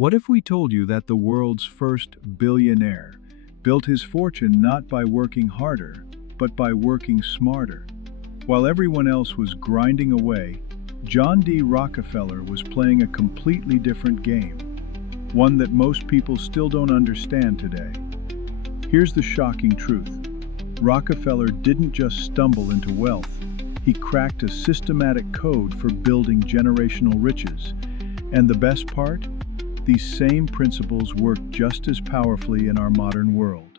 What if we told you that the world's first billionaire built his fortune not by working harder, but by working smarter? While everyone else was grinding away, John D. Rockefeller was playing a completely different game, one that most people still don't understand today. Here's the shocking truth. Rockefeller didn't just stumble into wealth, he cracked a systematic code for building generational riches. And the best part? These same principles work just as powerfully in our modern world.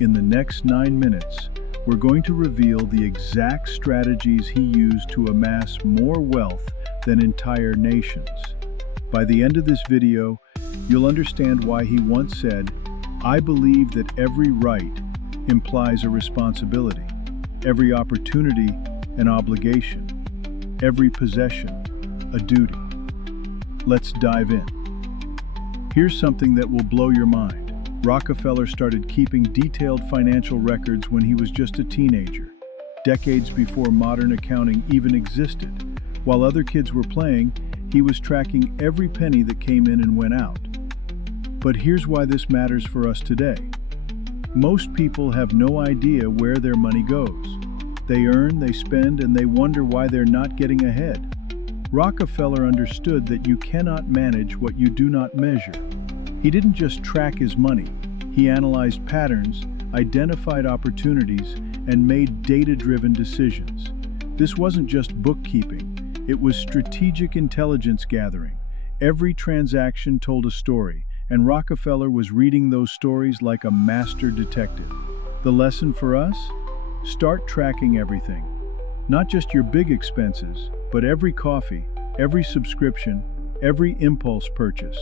In the next 9 minutes, we're going to reveal the exact strategies he used to amass more wealth than entire nations. By the end of this video, you'll understand why he once said, "I believe that every right implies a responsibility, every opportunity an obligation, every possession a duty." Let's dive in. Here's something that will blow your mind. Rockefeller started keeping detailed financial records when he was just a teenager, decades before modern accounting even existed. While other kids were playing, he was tracking every penny that came in and went out. But here's why this matters for us today. Most people have no idea where their money goes. They earn, they spend, and they wonder why they're not getting ahead. Rockefeller understood that you cannot manage what you do not measure. He didn't just track his money. He analyzed patterns, identified opportunities, and made data-driven decisions. This wasn't just bookkeeping. It was strategic intelligence gathering. Every transaction told a story, and Rockefeller was reading those stories like a master detective. The lesson for us? Start tracking everything. Not just your big expenses, but every coffee, every subscription, every impulse purchase.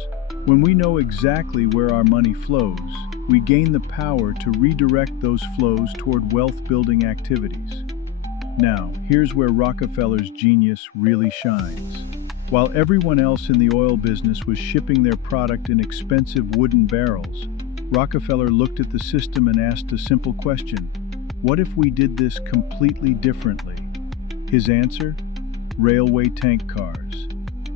When we know exactly where our money flows, we gain the power to redirect those flows toward wealth-building activities. Now, here's where Rockefeller's genius really shines. While everyone else in the oil business was shipping their product in expensive wooden barrels, Rockefeller looked at the system and asked a simple question: what if we did this completely differently? His answer? Railway tank cars.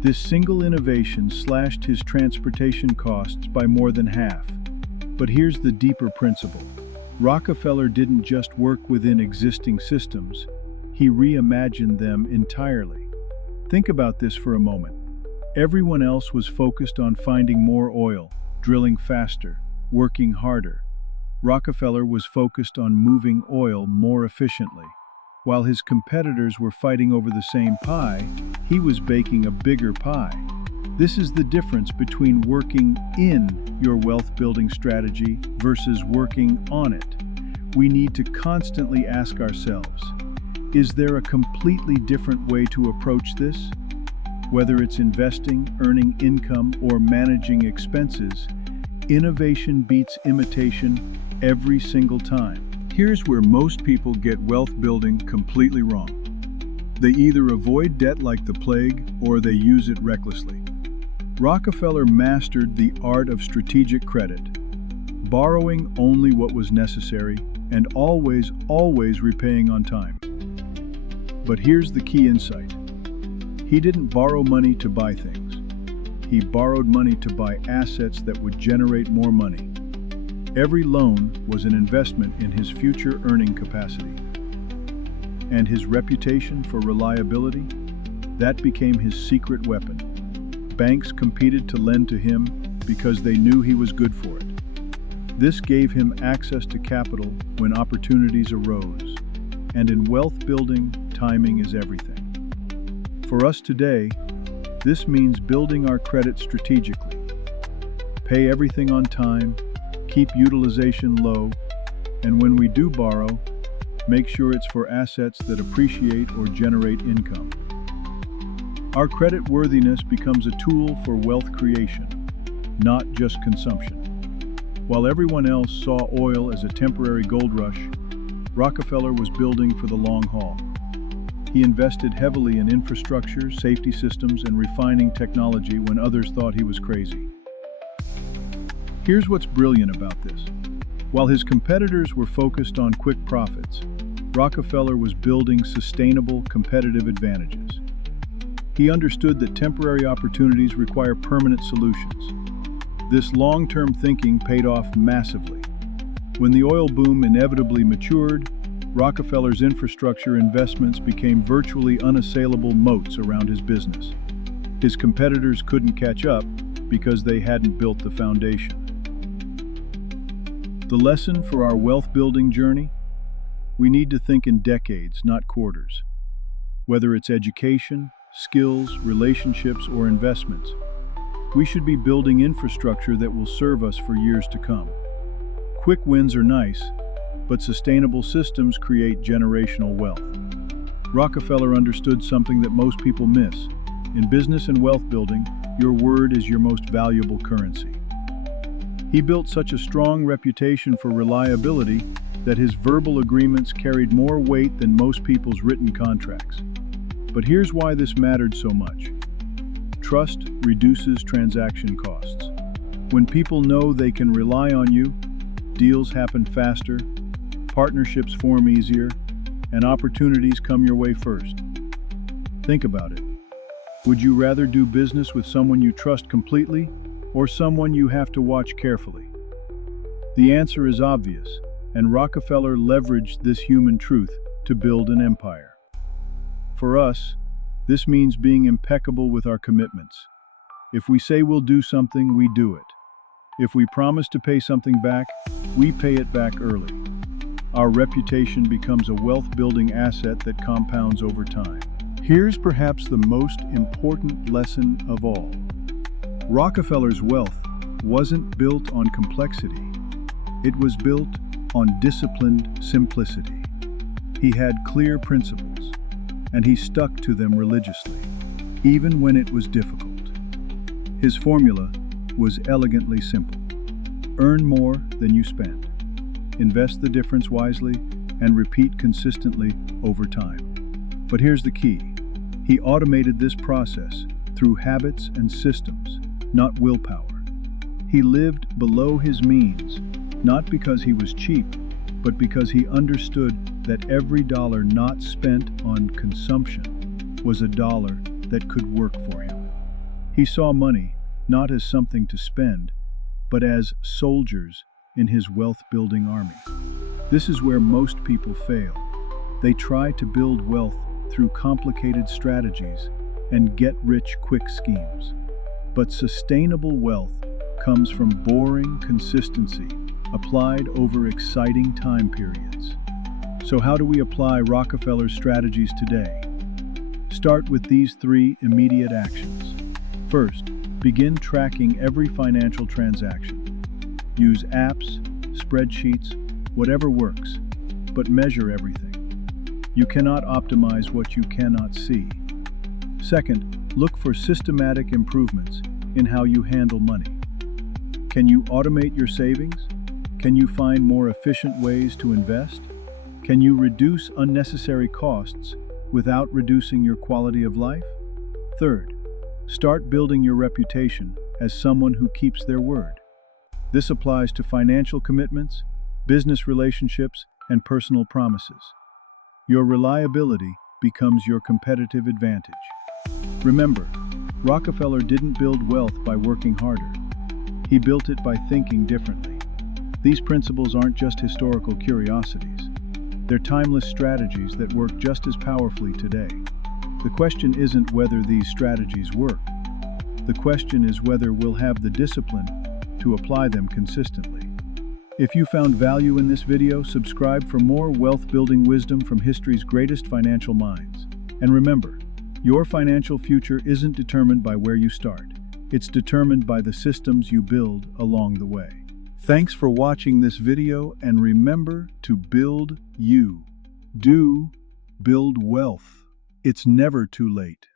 This single innovation slashed his transportation costs by more than half. But here's the deeper principle. Rockefeller didn't just work within existing systems, he reimagined them entirely. Think about this for a moment. Everyone else was focused on finding more oil, drilling faster, working harder. Rockefeller was focused on moving oil more efficiently. While his competitors were fighting over the same pie, he was baking a bigger pie. This is the difference between working in your wealth-building strategy versus working on it. We need to constantly ask ourselves, is there a completely different way to approach this? Whether it's investing, earning income, or managing expenses, innovation beats imitation every single time. Here's where most people get wealth building completely wrong. They either avoid debt like the plague or they use it recklessly. Rockefeller mastered the art of strategic credit, borrowing only what was necessary and always repaying on time. But here's the key insight. He didn't borrow money to buy things. He borrowed money to buy assets that would generate more money. Every loan was an investment in his future earning capacity. And his reputation for reliability? That became his secret weapon. Banks competed to lend to him because they knew he was good for it. This gave him access to capital when opportunities arose. And in wealth building, timing is everything. For us today, this means building our credit strategically. Pay everything on time, keep utilization low, and when we do borrow, make sure it's for assets that appreciate or generate income. Our credit worthiness becomes a tool for wealth creation, not just consumption. While everyone else saw oil as a temporary gold rush, Rockefeller was building for the long haul. He invested heavily in infrastructure, safety systems, and refining technology when others thought he was crazy. Here's what's brilliant about this. While his competitors were focused on quick profits, Rockefeller was building sustainable competitive advantages. He understood that temporary opportunities require permanent solutions. This long-term thinking paid off massively. When the oil boom inevitably matured, Rockefeller's infrastructure investments became virtually unassailable moats around his business. His competitors couldn't catch up because they hadn't built the foundation. The lesson for our wealth-building journey? We need to think in decades, not quarters. Whether it's education, skills, relationships, or investments, we should be building infrastructure that will serve us for years to come. Quick wins are nice, but sustainable systems create generational wealth. Rockefeller understood something that most people miss. In business and wealth building, your word is your most valuable currency. He built such a strong reputation for reliability that his verbal agreements carried more weight than most people's written contracts. But here's why this mattered so much. Trust reduces transaction costs. When people know they can rely on you, deals happen faster, partnerships form easier, and opportunities come your way first. Think about it. Would you rather do business with someone you trust completely or someone you have to watch carefully? The answer is obvious, and Rockefeller leveraged this human truth to build an empire. For us, this means being impeccable with our commitments. If we say we'll do something, we do it. If we promise to pay something back, we pay it back early. Our reputation becomes a wealth-building asset that compounds over time. Here's perhaps the most important lesson of all. Rockefeller's wealth wasn't built on complexity. It was built on disciplined simplicity. He had clear principles, and he stuck to them religiously, even when it was difficult. His formula was elegantly simple. Earn more than you spend. Invest the difference wisely, and repeat consistently over time. But here's the key. He automated this process through habits and systems, not willpower. He lived below his means, not because he was cheap, but because he understood that every dollar not spent on consumption was a dollar that could work for him. He saw money not as something to spend, but as soldiers in his wealth-building army. This is where most people fail. They try to build wealth through complicated strategies and get-rich-quick schemes. But sustainable wealth comes from boring consistency applied over exciting time periods. So how do we apply Rockefeller's strategies today? Start with these 3 immediate actions. First, begin tracking every financial transaction. Use apps, spreadsheets, whatever works, but measure everything. You cannot optimize what you cannot see. Second, look for systematic improvements in how you handle money. Can you automate your savings? Can you find more efficient ways to invest? Can you reduce unnecessary costs without reducing your quality of life? Third, start building your reputation as someone who keeps their word. This applies to financial commitments, business relationships, and personal promises. Your reliability becomes your competitive advantage. Remember, Rockefeller didn't build wealth by working harder. He built it by thinking differently. These principles aren't just historical curiosities. They're timeless strategies that work just as powerfully today. The question isn't whether these strategies work. The question is whether we'll have the discipline to apply them consistently. If you found value in this video, subscribe for more wealth-building wisdom from history's greatest financial minds. And remember, your financial future isn't determined by where you start. It's determined by the systems you build along the way. Thanks for watching this video, and remember to build you. Do build wealth. It's never too late.